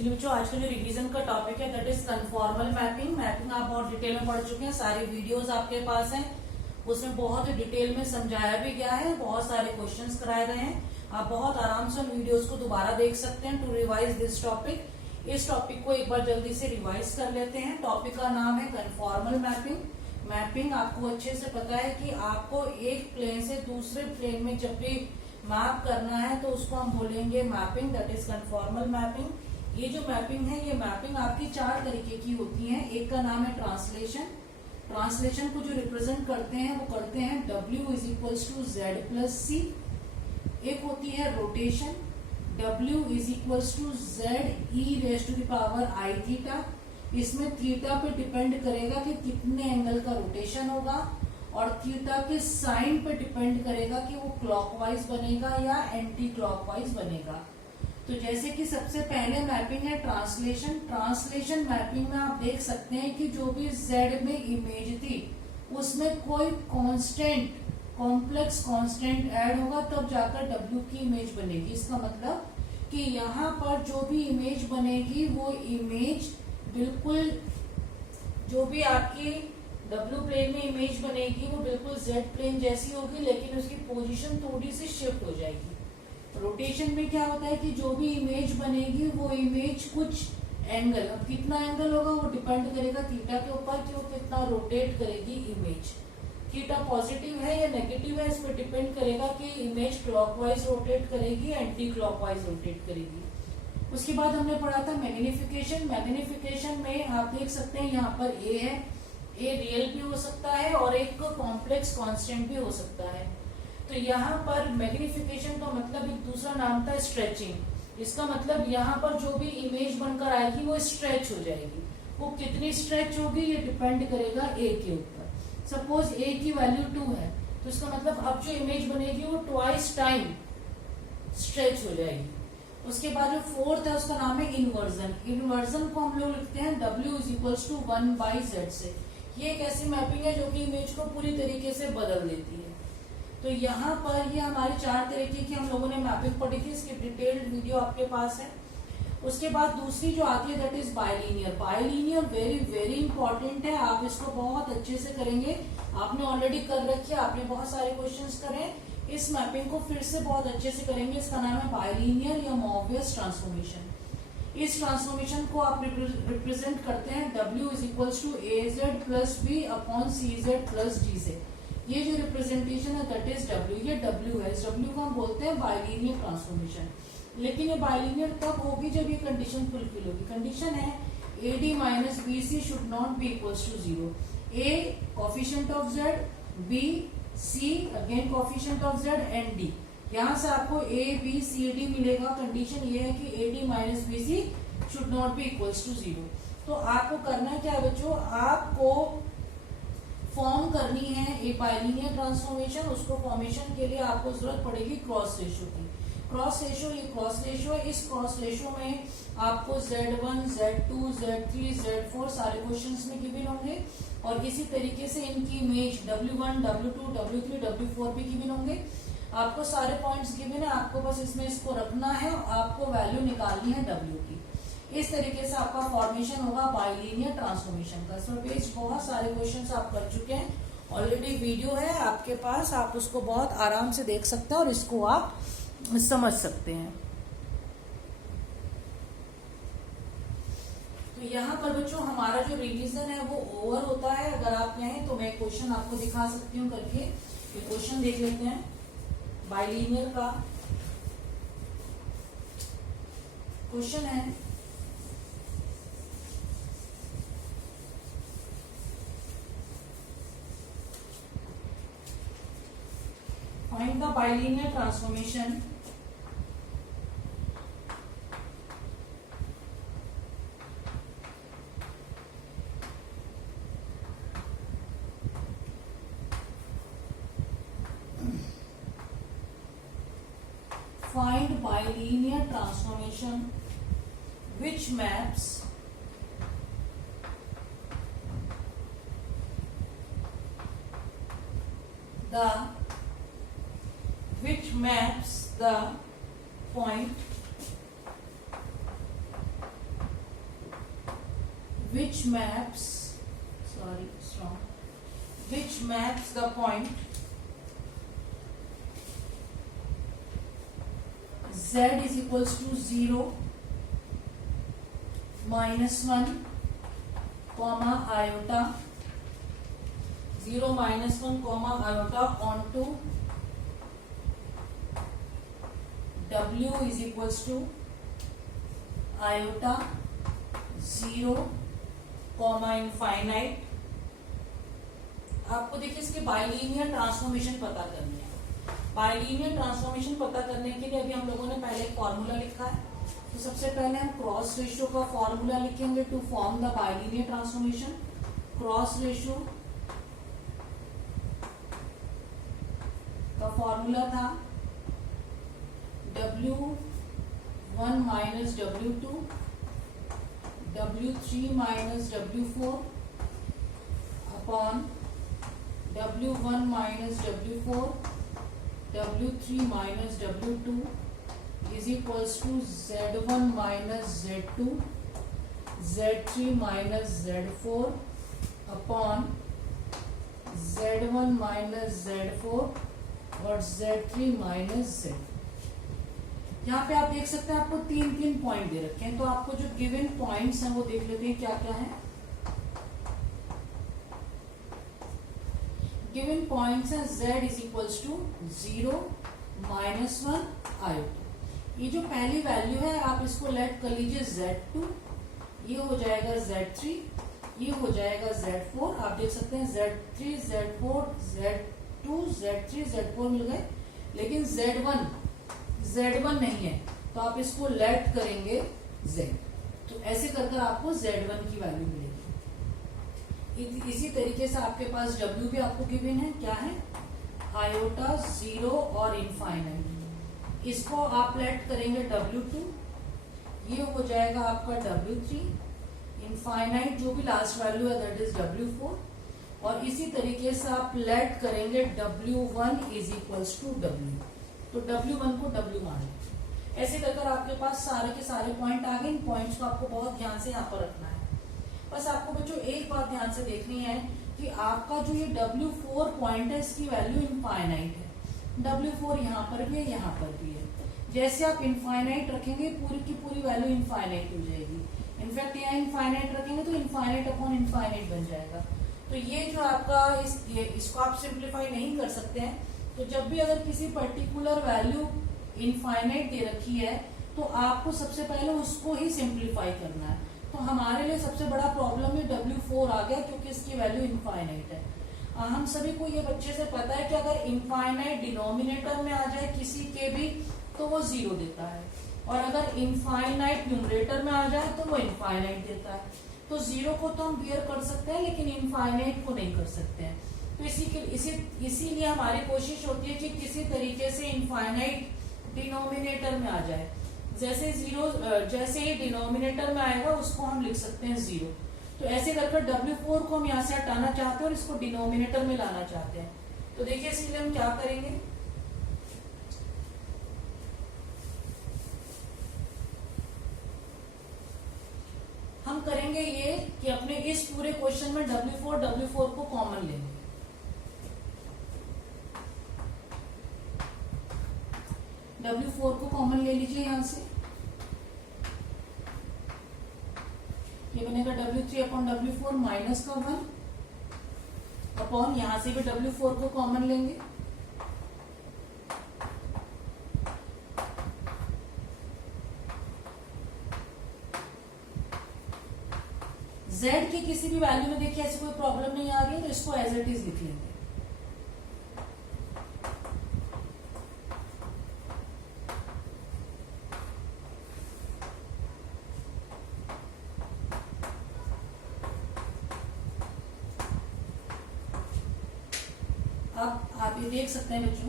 चलिए बच्चों, आज का जो रिवीजन का टॉपिक है that is conformal mapping. Mapping आप बहुत डिटेल में पढ़ चुके हैं, सारी वीडियोस आपके पास हैं, उसमें बहुत ही डिटेल में समझाया भी गया है, बहुत सारे क्वेश्चंस कराए गए हैं। आप बहुत आराम से उन वीडियोस को दोबारा देख सकते हैं टू रिवाइज दिस टॉपिक। इस टॉपिक को एक बार जल्दी से रिवाइज कर लेते हैं। टॉपिक का नाम है कन्फॉर्मल मैपिंग। मैपिंग आपको अच्छे से पता है कि आपको एक प्लेन से दूसरे प्लेन में जब भी मैप करना है तो उसको हम बोलेंगे mapping, that is conformal mapping. ये जो मैपिंग है, ये मैपिंग आपकी चार तरीके की होती है। एक का नाम है ट्रांसलेशन। ट्रांसलेशन को जो रिप्रेजेंट करते हैं वो करते हैं W is equals to Z plus C. एक होती है rotation, W is equals to Z e raise to the power i theta. इसमें थीटा पे डिपेंड करेगा कि कितने एंगल का रोटेशन होगा, और थीटा के साइन पे डिपेंड करेगा कि वो क्लॉकवाइज बनेगा या एंटी क्लॉकवाइज बनेगा। तो जैसे कि सबसे पहले मैपिंग है ट्रांसलेशन। ट्रांसलेशन मैपिंग में आप देख सकते हैं कि जो भी जेड में इमेज थी उसमें कोई कांस्टेंट, कॉम्प्लेक्स कांस्टेंट ऐड होगा तब जाकर डब्ल्यू की इमेज बनेगी। इसका मतलब कि यहाँ पर जो भी इमेज बनेगी वो इमेज बिल्कुल, जो भी आपकी डब्ल्यू प्लेन में इमेज बनेगी वो बिल्कुल जेड प्लेन जैसी होगी, लेकिन उसकी पोजीशन थोड़ी सी शिफ्ट हो जाएगी। रोटेशन में क्या होता है कि जो भी इमेज बनेगी वो इमेज कुछ एंगल, अब कितना एंगल होगा वो डिपेंड करेगा थीटा के ऊपर कि वो कितना रोटेट करेगी इमेज। थीटा पॉजिटिव है या नेगेटिव है इस पर डिपेंड करेगा कि इमेज क्लॉकवाइज रोटेट करेगी, एंटी क्लॉकवाइज रोटेट करेगी। उसके बाद हमने पढ़ा था मैग्निफिकेशन। मैग्निफिकेशन में आप देख सकते हैं यहाँ पर ए है, ए रियल भी हो सकता है और एक कॉम्प्लेक्स कांस्टेंट भी हो सकता है। तो यहाँ पर मैग्निफिकेशन का मतलब एक दूसरा नाम था स्ट्रेचिंग। इसका मतलब यहाँ पर जो भी इमेज बनकर आएगी वो स्ट्रेच हो जाएगी। वो कितनी स्ट्रेच होगी ये डिपेंड करेगा ए के ऊपर। सपोज ए की वैल्यू 2 है तो इसका मतलब अब जो इमेज बनेगी वो ट्वाइस टाइम स्ट्रेच हो जाएगी। उसके बाद जो फोर्थ है उसका नाम है इन्वर्जन। इन्वर्जन को हम लोग लिखते हैं W is equals to 1/z से। ये एक ऐसी मैपिंग है जो कि इमेज को पूरी तरीके से बदल देती है। तो यहाँ पर ये हमारी चार तरीके की हम लोगों ने मैपिंग पढ़ी थी, इसकी डिटेल्ड वीडियो आपके पास है। उसके बाद दूसरी जो आती है that is bilinear. Bilinear very very important है, आप इसको बहुत अच्छे से करेंगे। आपने ऑलरेडी कर रखी है, आपने बहुत सारे क्वेश्चंस करे, इस मैपिंग को फिर से बहुत अच्छे से करेंगे। इसका नाम है बाइलिनियर या मोबियस ट्रांसफॉर्मेशन। इस ट्रांसफॉर्मेशन को आप रिप्रेजेंट करते हैं W is equals to AZ plus B upon CZ plus D से। ये जो रिप्रेजेंटेशन है दैट इज W, ये W है। इस W को हम बोलते हैं बाइलिनियर ट्रांसफॉर्मेशन। लेकिन ये बाइलिनियर तब होगी जब ये कंडीशन फुलफिल होगी। कंडीशन है AD minus BC should not be equals to 0। A coefficient of Z, B C again coefficient of Z and D। यहाँ से आपको A B C D मिलेगा। कंडीशन ये है कि AD minus BC should not be equals to 0। तो आपको करना क्या है बच्चों, आपको फॉर्म करनी है एक बाइलिनियर ट्रांसफॉर्मेशन। उसको फॉर्मेशन के लिए आपको जरूरत पड़ेगी क्रॉस रेशियो की। क्रॉस रेशियो, ये क्रॉस रेशियो है। इस क्रॉस रेशियो में आपको Z1, Z2, Z3, Z4 सारे क्वेश्चंस में गिवन होंगे, और इसी तरीके से इनकी image W1, W2, W3, W4 भी गिवन होंगे। आपको सारे पॉइंट्स गिवन है, आपको बस इसमें इसको रखना है, आपको वैल्यू निकालनी है W की। इस तरीके से आपका फॉर्मेशन होगा बाइलिनियर ट्रांसफॉर्मेशन का। सो बेस्ड बहुत सारे क्वेश्चंस आप कर चुके हैं, ऑलरेडी वीडियो है आपके पास, आप उसको बहुत आराम से देख सकते हैं और इसको आप समझ सकते हैं। तो यहाँ पर बच्चों हमारा जो रिवीजन है वो ओवर होता है। अगर आप कहें तो मैं क्वेश्चन आपको दिखा सकती हूँ करके। ये क्वेश्चन देख लेते हैं बाइलिनियर का। क्वेश्चन है find the bilinear transformation which maps the point which maps the point z is equals to 0, -1, comma iota, 0, -1, comma iota onto w is equals to iota 0, comma infinite। आपको देखिए इसके bilinear transformation पता करनी है। Bilinear transformation पता करने के लिए अभी हम लोगों ने पहले एक फॉर्मूला लिखा है। तो सबसे पहले हम क्रॉस रेशियो का फॉर्मूला लिखेंगे to form the bilinear transformation. Cross ratio का फॉर्मूला था W1 minus W2, W3 minus W4 upon W1 minus W4, W3 minus W2 is equals to Z1 minus Z2, Z3 minus Z4 upon Z1 minus Z4 और Z3 minus Z। यहाँ पे आप देख सकते हैं आपको तीन पॉइंट दे रखे हैं। तो आपको जो गिवन पॉइंट्स हैं वो देख लेते हैं क्या क्या है। गिवन पॉइंट्स हैं z is equals to 0, -1 iota. ये जो पहली वैल्यू है आप इसको लेट कर लीजिए Z2, ये हो जाएगा Z3, ये हो जाएगा Z4। आप देख सकते हैं Z3, Z4, Z2, Z3, Z4 मिल गए, लेकिन Z1 नहीं है, तो आप इसको लेट करेंगे Z। तो ऐसे कर आपको Z1 की वैल्यू मिलेगी। इसी तरीके से आपके पास W भी आपको गिवन है, क्या है आयोटा 0 और इनफाइनाइट। इसको आप लेट करेंगे W2, ये हो जाएगा आपका W3, इनफाइनाइट जो भी लास्ट वैल्यू है दैट इज W4, और इसी तरीके से आप लेट करेंगे W1 is equals to W। तो W1 को W मान लें। ऐसे कर आपके पास सारे के सारे पॉइंट आ गए। इन पॉइंट्स को आपको बहुत ध्यान से यहाँ पर रखना है। बस आपको बच्चों एक बात ध्यान से देखनी है कि आपका जो ये W4 पॉइंट है इसकी वैल्यू इनफाइनाइट है। W4 यहाँ पर भी है, यहाँ पर भी है। जैसे आप इनफाइनाइट रखेंगे पूरी की पूरी वैल्यू इनफाइनाइट हो जाएगी। इनफैक्ट यहाँ इनफाइनाइट रखेंगे तो इनफाइनाइट अपॉन इनफाइनाइट बन जाएगा। तो ये जो आपका इसको आप सिंप्लीफाई नहीं कर सकते हैं। तो जब भी अगर किसी पर्टिकुलर वैल्यू इनफाइनाइट दे रखी है तो आपको सबसे पहले उसको ही सिंप्लीफाई करना है। तो हमारे लिए सबसे बड़ा प्रॉब्लम ये W4 आ गया क्योंकि इसकी वैल्यू इनफाइनाइट है। हम सभी को ये बच्चे से पता है कि अगर इनफाइनाइट डिनोमिनेटर में आ जाए किसी के भी तो वो 0 देता है, और अगर इनफाइनाइट न्यूमरेटर में आ जाए तो वो इनफाइनाइट देता है। तो 0 को तो हम बियर कर सकते हैं लेकिन इनफाइनाइट को नहीं कर सकते हैं। तो इसीलिए हमारी कोशिश होती है कि किसी तरीके से इनफाइनाइट डिनोमिनेटर में आ जाए। जैसे ही डिनोमिनेटर में आएगा उसको हम लिख सकते हैं 0। तो ऐसे करके W4 को हम यहाँ से हटाना चाहते हैं और इसको डिनोमिनेटर में लाना चाहते हैं। तो देखिए इसलिए हम क्या करेंगे, हम करेंगे ये कि अपने इस पूरे क्वेश्चन में W4 को कॉमन लेंगे। W4 को कॉमन ले लीजिए यहां से, ये बनेगा W3 अपॉन W4 माइनस का 1 अपॉन यहां से भी W4 को कॉमन लेंगे। Z की किसी भी वैल्यू में देखिए ऐसी कोई प्रॉब्लम नहीं आ रही है तो इसको एज इट इज लिख लेंगे। अब आप ये देख सकते हैं बच्चों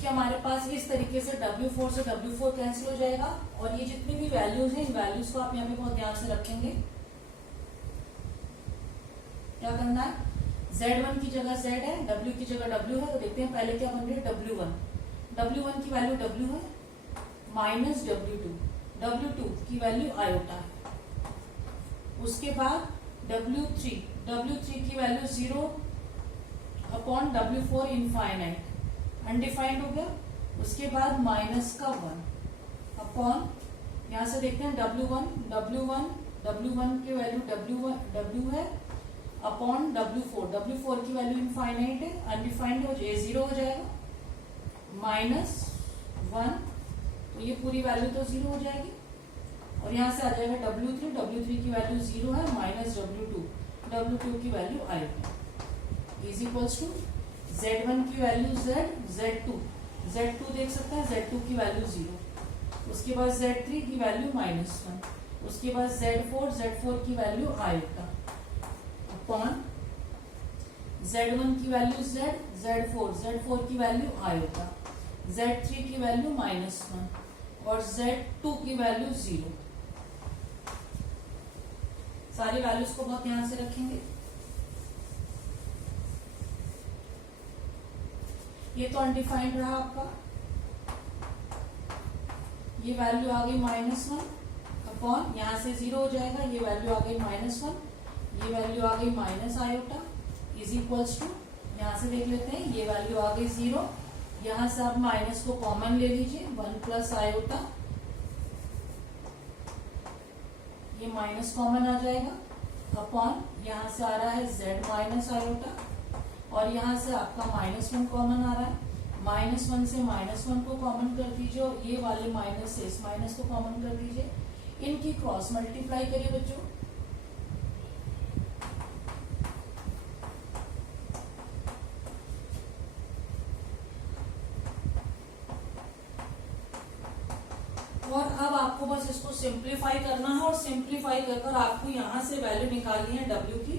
कि हमारे पास इस तरीके से W4 से W4 कैंसिल हो जाएगा, और ये जितनी भी वैल्यूज हैं इन वैल्यूज को आप यहाँ पे बहुत ध्यान से रखेंगे। क्या करना है, Z1 की जगह Z है, W की जगह W है, तो देखते हैं पहले क्या बन रही है W1 की वैल्यू W है माइनस W2। W2 की वैल्यू आयोटा है। उसके बाद W3 की value 0 upon W4 infinite, undefined हो गया। उसके बाद माइनस का 1 अपॉन, यहां से देखते हैं W1 की वैल्यू W है अपॉन W4 की वैल्यू इनफाइनाइट है, अनडिफाइंड हो जाए 0 हो जाएगा, माइनस 1, तो ये पूरी वैल्यू तो 0 हो जाएगी। और यहां से आ जाएगा W3 की वैल्यू 0 है, माइनस W2 की वैल्यू आएगी, इज इक्वल्स टू Z1 की वैल्यू Z, Z2 देख सकते हैं, Z2 की वैल्यू 0, उसके बाद Z3 की वैल्यू -1, उसके बाद Z4 की वैल्यू आयोटा अपॉन Z1 की वैल्यू Z, Z4 की वैल्यू आयोटा, Z3 की वैल्यू -1 और Z2 की वैल्यू 0। सारी वैल्यूज को बहुत ध्यान से रखेंगे। ये तो अनडिफाइंड रहा आपका, ये वैल्यू आ गई -1 अपॉन, यहां से 0 हो जाएगा, ये वैल्यू आ गई -1, ये वैल्यू आ गई minus iota, is equals to, यहां से देख लेते हैं, ये वैल्यू आ गई 0, यहां से आप माइनस को कॉमन ले लीजिए, 1 प्लस आयोटा, ये माइनस कॉमन आ जाएगा अपॉन, यहां से आ रहा है Z माइनस आयोटा, और यहां से आपका -1 कॉमन आ रहा है, -1 से -1 को कॉमन कर दीजिए, और ये वाले माइनस से इस माइनस को कॉमन कर दीजिए, इनकी क्रॉस मल्टीप्लाई करिए बच्चों। और अब आपको बस इसको सिंप्लीफाई करना है, और सिंप्लीफाई कर आपको यहां से वैल्यू निकालनी है W की,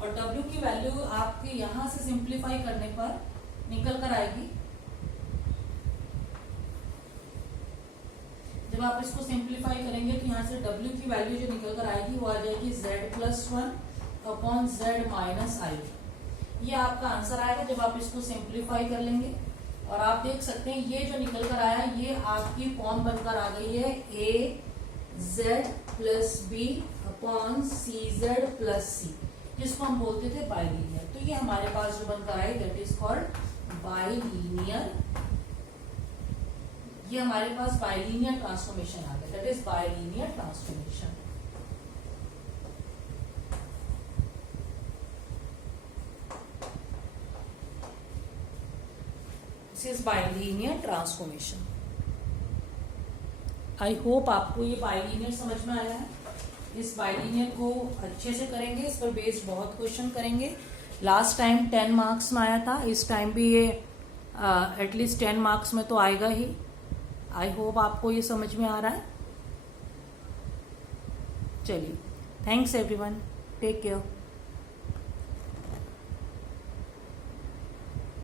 और W की वैल्यू आपके यहां से सिंप्लीफाई करने पर निकल कर आएगी, जब आप इसको सिंप्लीफाई करेंगे तो यहां से W की वैल्यू जो निकल कर आएगी वो आ जाएगी Z+1 अपॉन Z माइनस आई। ये आपका आंसर आएगा जब आप इसको सिंप्लीफाई कर लेंगे। और आप देख सकते हैं ये जो निकल कर आया, ये आपकी फॉर्म बनकर आ गई है AZ plus B upon CZ plus C, जिसको हम बोलते थे बाइलीनियर। तो ये हमारे पास जो बनकर आई दैट इज कॉल्ड बाइलीनियर, ये हमारे पास बाइलीनियर ट्रांसफॉर्मेशन आ गया, that is bilinear transformation. This is bilinear transformation. I hope आपको ये बाइलीनियर समझ में आया है। इस बाइलीनियर को अच्छे से करेंगे, इस पर बेस्ड बहुत क्वेश्चन करेंगे। लास्ट टाइम 10 मार्क्स में आया था, इस टाइम भी ये एटलीस्ट 10 मार्क्स में तो आएगा ही। आई होप आपको ये समझ में आ रहा है। चलिए, थैंक्स एवरीवन, टेक केयर।